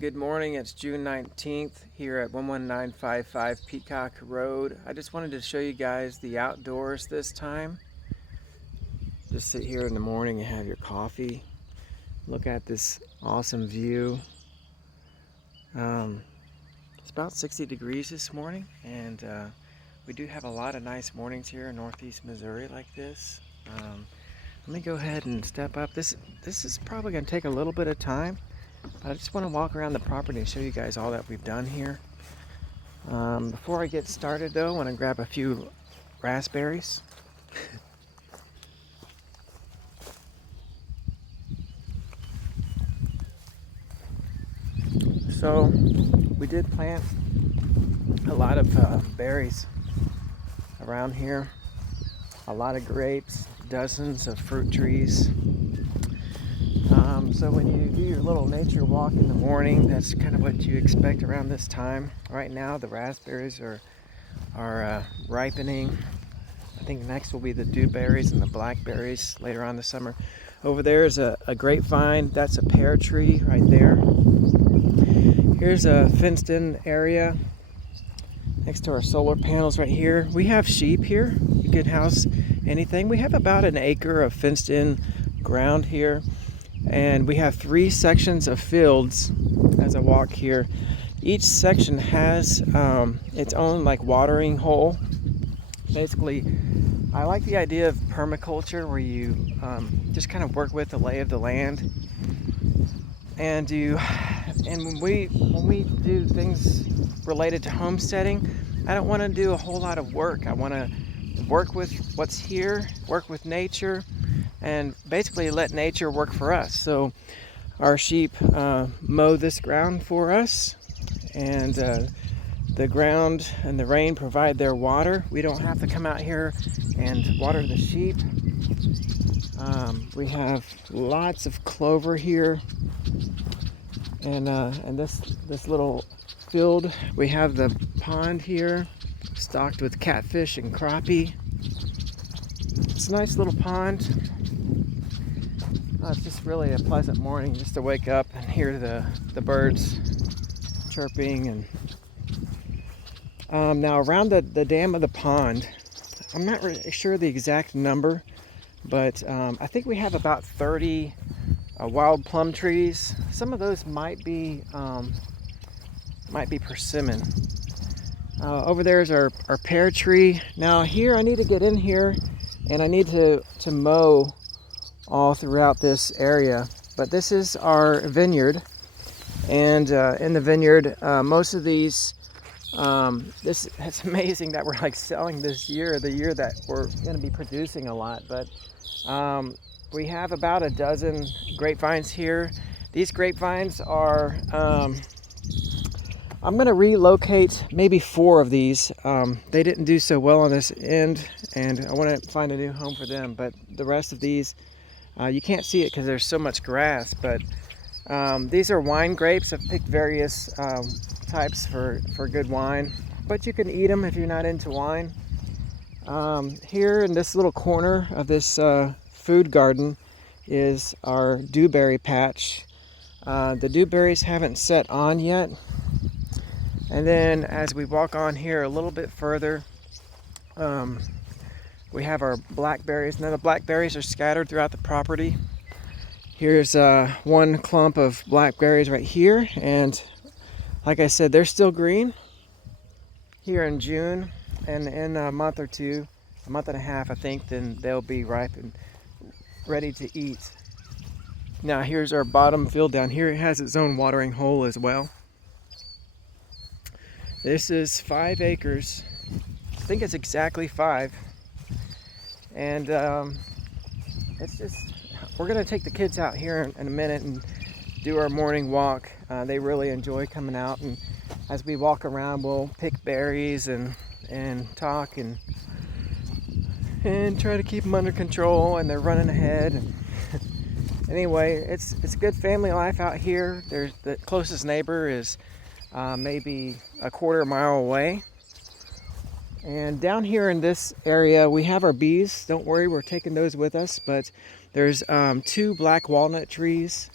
Good morning, it's June 19th here at 11955 Peacock Road. I just wanted to show you guys the outdoors this time. Just sit here in the morning and have your coffee. Look at this awesome view. It's about 60 degrees this morning, and we do have a lot of nice mornings here in northeast Missouri like this. Let me go ahead and step up. This is probably going to take a little bit of time. I just want to walk around the property and show you guys all that we've done here. Before I get started though, I want to grab a few raspberries. So we did plant a lot of berries around here. A lot of grapes, dozens of fruit trees. So when you do your little nature walk in the morning, that's kind of what you expect around this time. Right now the raspberries are ripening. I think next will be the dewberries and the blackberries later on this summer. Over there is a grapevine. That's a pear tree right there. Here's a fenced in area next to our solar panels right here. We have sheep here. You could house anything. We have about an acre of fenced in ground here. And we have 3 sections of fields as I walk here. Each section has its own like watering hole. Basically, I like the idea of permaculture where you just kind of work with the lay of the land. And when we do things related to homesteading, I don't want to do a whole lot of work. I want to work with what's here, work with nature, and basically let nature work for us. So our sheep mow this ground for us, and the ground and the rain provide their water. We don't have to come out here and water the sheep. We have lots of clover here, and this little field, we have the pond here stocked with catfish and crappie. It's a nice little pond. It's just really a pleasant morning just to wake up and hear the birds chirping. And now around the dam of the pond, I'm not really sure the exact number, but I think we have about 30 wild plum trees. Some of those might be persimmon. Over there is our pear tree. Now here I need to get in here, and I need to mow all throughout this area. But this is our vineyard, and in the vineyard, most of these, it's amazing that we're like selling this year, the year that we're going to be producing a lot. But we have about a dozen grapevines here. These grapevines are, I'm going to relocate maybe 4 of these. They didn't do so well on this end, and I want to find a new home for them. But the rest of these, you can't see it because there's so much grass, but these are wine grapes. I've picked various types for good wine, but you can eat them if you're not into wine. Here in this little corner of this food garden is our Dewberry Patch. The dewberries haven't set on yet. And then as we walk on here a little bit further, we have our blackberries. Now the blackberries are scattered throughout the property. Here's one clump of blackberries right here, and like I said, they're still green here in June, and in a month or two, a month and a half I think, then they'll be ripe and ready to eat. Now here's our bottom field down here. It has its own watering hole as well. This is 5 acres. I think it's exactly 5. And it's just, we're gonna take the kids out here in a minute and do our morning walk. They really enjoy coming out, and as we walk around, we'll pick berries and talk and try to keep them under control. And they're running ahead. And anyway, it's a good family life out here. The closest neighbor is maybe a quarter mile away. And down here in this area, we have our bees. Don't worry, we're taking those with us. But there's 2 black walnut trees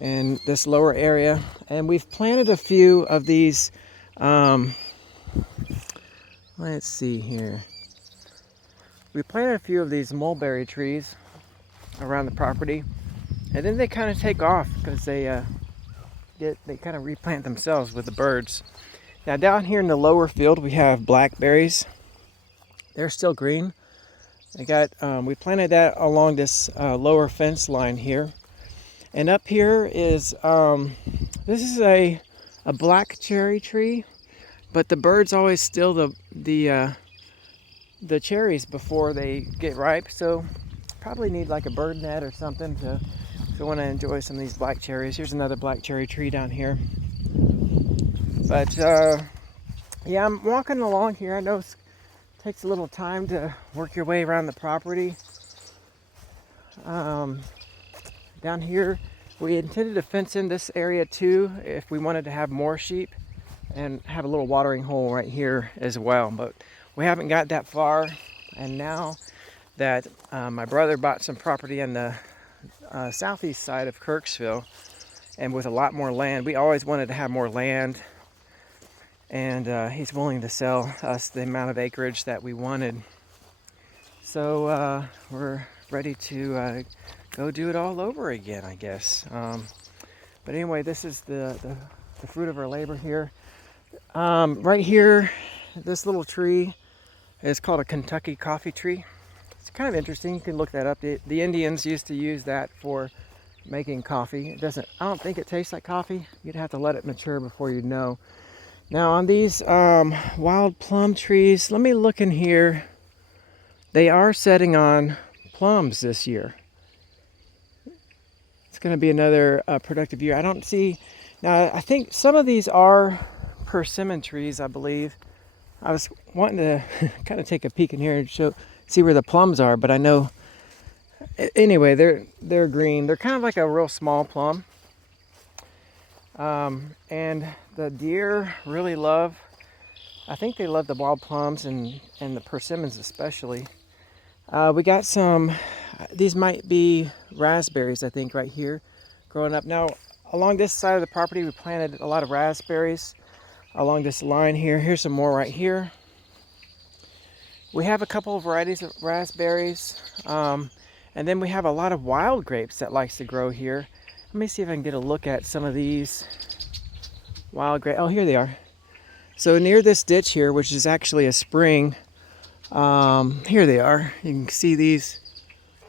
in this lower area. And we've planted a few of these, let's see here. We planted a few of these mulberry trees around the property, and then they kind of take off because they kind of replant themselves with the birds. Now down here in the lower field we have blackberries. They're still green. We planted that along this lower fence line here. And up here is this is a black cherry tree, but the birds always steal the cherries before they get ripe, so probably need like a bird net or something to want to enjoy some of these black cherries. Here's another black cherry tree down here. But yeah, I'm walking along here. I know it takes a little time to work your way around the property. Down here, we intended to fence in this area too if we wanted to have more sheep, and have a little watering hole right here as well. But we haven't got that far, and now that my brother bought some property in the southeast side of Kirksville, and with a lot more land, we always wanted to have more land, and he's willing to sell us the amount of acreage that we wanted. So we're ready to go do it all over again, I guess. But anyway, this is the fruit of our labor here. Right here, this little tree is called a Kentucky coffee tree. It's kind of interesting. You can look that up. The Indians used to use that for making coffee. I don't think it tastes like coffee. You'd have to let it mature before you'd know. Now on these wild plum trees, let me look in here. They are setting on plums this year. It's going to be another productive year. I don't see, now I think some of these are persimmon trees, I believe. I was wanting to kind of take a peek in here and see where the plums are, but I know, anyway, they're green. They're kind of like a real small plum. And the deer really I think they love the wild plums and the persimmons especially. We got these might be raspberries, I think, right here growing up. Now, along this side of the property, we planted a lot of raspberries along this line here. Here's some more right here. We have a couple of varieties of raspberries, and then we have a lot of wild grapes that likes to grow here. Let me see if I can get a look at some of these wild grapes. Oh, here they are. So near this ditch here, which is actually a spring, here they are. You can see these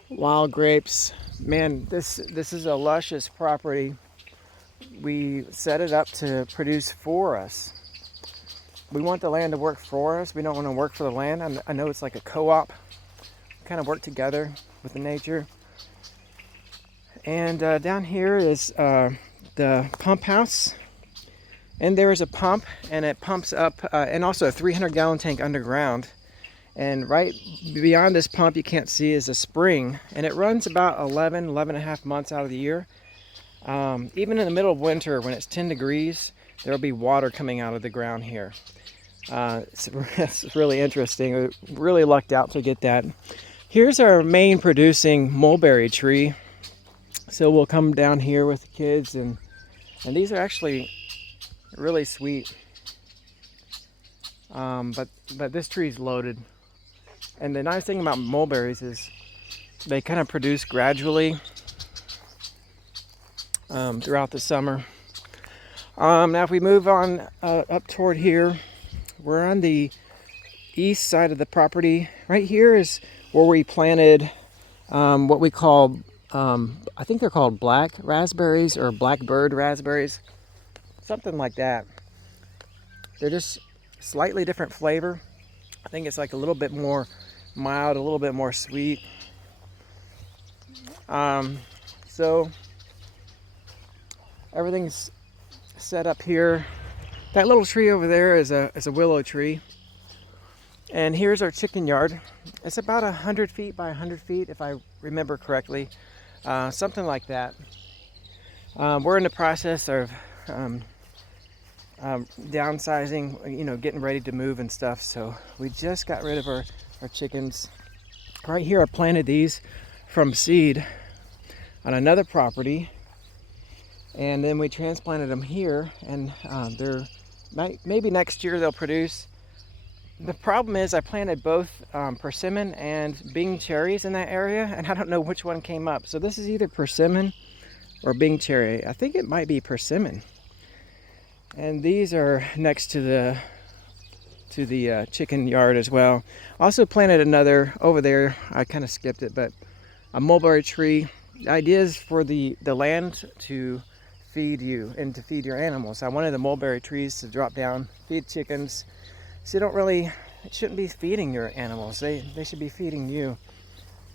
wild grapes. Man, this is a luscious property. We set it up to produce for us. We want the land to work for us. We don't want to work for the land. I know it's like a co-op. We kind of work together with the nature. And down here is the pump house. And there is a pump, and it pumps up, and also a 300-gallon tank underground. And right beyond this pump, you can't see, is a spring. And it runs about 11 and a half months out of the year. Even in the middle of winter, when it's 10 degrees, there'll be water coming out of the ground here. It's really interesting. We really lucked out to get that. Here's our main producing mulberry tree. So we'll come down here with the kids, and these are actually really sweet. But this tree's loaded. And the nice thing about mulberries is they kind of produce gradually throughout the summer. Now if we move on up toward here, we're on the east side of the property. Right here is where we planted what we call, I think they're called black raspberries or blackbird raspberries, something like that. They're just slightly different flavor. I think it's like a little bit more mild, a little bit more sweet. So everything's set up here. That little tree over there is a willow tree. And here's our chicken yard. It's about 100 feet by 100 feet, if I remember correctly. Something like that. We're in the process of downsizing, getting ready to move and stuff. So we just got rid of our chickens. Right here, I planted these from seed on another property. And then we transplanted them here, and maybe next year they'll produce. The problem is I planted both persimmon and Bing cherries in that area, and I don't know which one came up. So this is either persimmon or Bing cherry. I think it might be persimmon. And these are next to the chicken yard as well. Also planted another over there. I kind of skipped it, but a mulberry tree. The idea is for the land to feed you and to feed your animals. I wanted the mulberry trees to drop down, feed chickens. So it shouldn't be feeding your animals. They should be feeding you.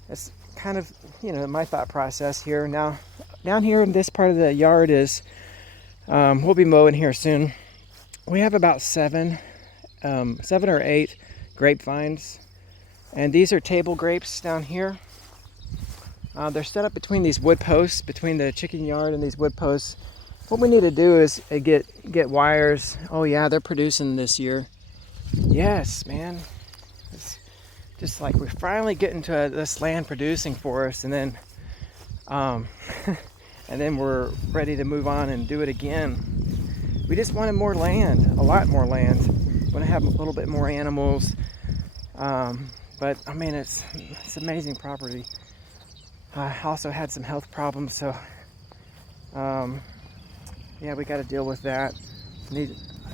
That's kind of, my thought process here. Now, down here in this part of the yard is, we'll be mowing here soon. We have about 7 or 8 grapevines. And these are table grapes down here. They're set up between these wood posts, between the chicken yard and these wood posts. What we need to do is get wires. Oh yeah, they're producing this year. Yes, man. It's just like we're finally getting to this land producing for us, and then and then we're ready to move on and do it again. We just wanted more land, a lot more land. Want to have a little bit more animals. But I mean, it's amazing property. I also had some health problems, so yeah, we got to deal with that. I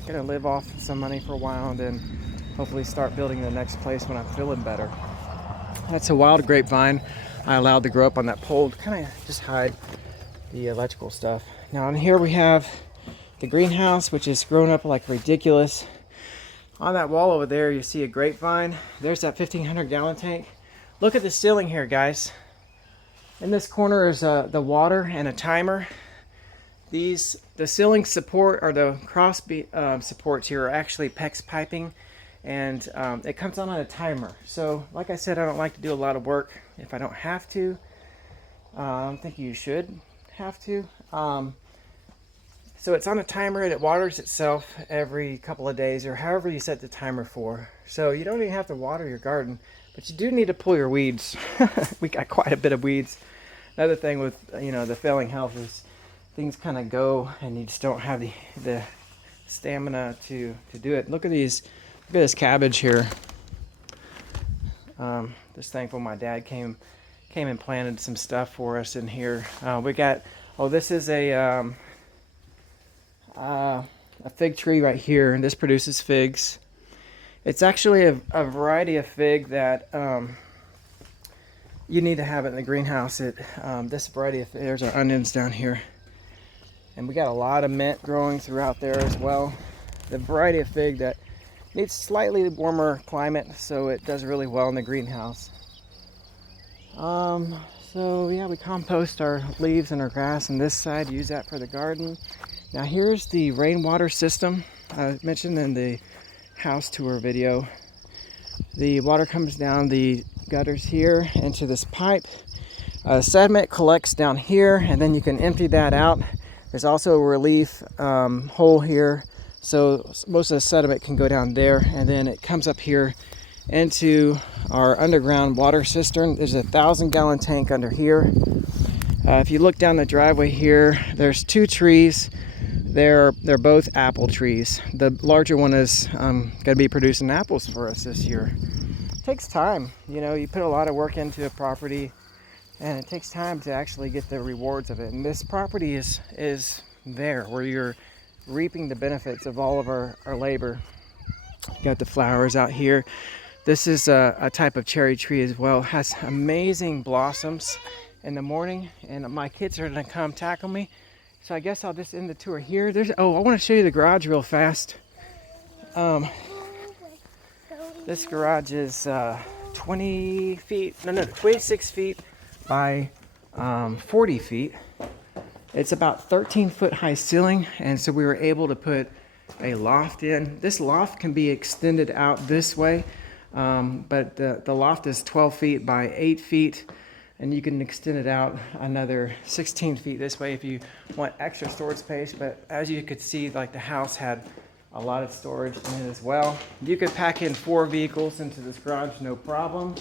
got to live off some money for a while, and then hopefully start building the next place when I'm feeling better. That's a wild grapevine I allowed to grow up on that pole to kind of just hide the electrical stuff. Now in here we have the greenhouse, which is grown up like ridiculous. On that wall over there you see a grapevine. There's that 1,500 gallon tank. Look at the ceiling here, guys. In this corner is the water and a timer. The ceiling support, or the cross supports here, are actually PEX piping, and it comes on a timer. So like I said, I don't like to do a lot of work if I don't have to. I don't think you should have to. So it's on a timer, and it waters itself every couple of days, or however you set the timer for. So you don't even have to water your garden, but you do need to pull your weeds. We got quite a bit of weeds. Another thing with the failing health is things kind of go, and you just don't have the stamina to do it. Look at this cabbage here. Just thankful my dad came and planted some stuff for us in here. We got, this is a fig tree right here, and this produces figs. It's actually a variety of fig that you need to have it in the greenhouse. This variety of, there's our onions down here. And we got a lot of mint growing throughout there as well. The variety of fig that needs slightly warmer climate, so it does really well in the greenhouse. So yeah, we compost our leaves and our grass on this side, use that for the garden. Now here's the Rainwater System I mentioned in the house tour video. The water comes down the gutters here into this pipe. Sediment collects down here, and then you can empty that out. There's also a relief hole here, so most of the sediment can go down there, and then it comes up here into our underground water cistern. There's a 1,000 gallon tank under here. If you look down the driveway here, there's 2 trees. They're both apple trees. The larger one is going to be producing apples for us this year. It takes time. You put a lot of work into a property, and it takes time to actually get the rewards of it. And this property is there where you're reaping the benefits of all of our labor. You got the flowers out here. This is a type of cherry tree as well. It has amazing blossoms in the morning, and my kids are going to come tackle me. So I guess I'll just end the tour here. I want to show you the garage real fast. This garage is 26 feet by 40 feet. It's about 13-foot high ceiling, and so we were able to put a loft in. This loft can be extended out this way, but the loft is 12 feet by 8 feet, and you can extend it out another 16 feet this way if you want extra storage space. But as you could see, like, the house had a lot of storage in it as well. You could pack in 4 vehicles into this garage, no problem,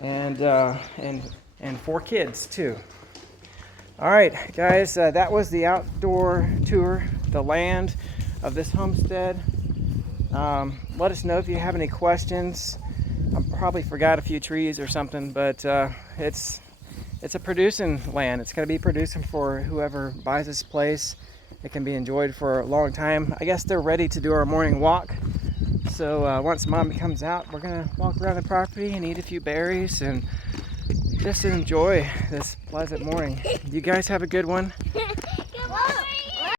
and 4 kids too. All right, guys, that was the outdoor tour, the land of this homestead. Let us know if you have any questions. I probably forgot a few trees or something, but it's a producing land. It's going to be producing for whoever buys this place. It can be enjoyed for a long time. I guess they're ready to do our morning walk. So once Mom comes out, we're going to walk around the property and eat a few berries and just enjoy this pleasant morning. You guys have a good one.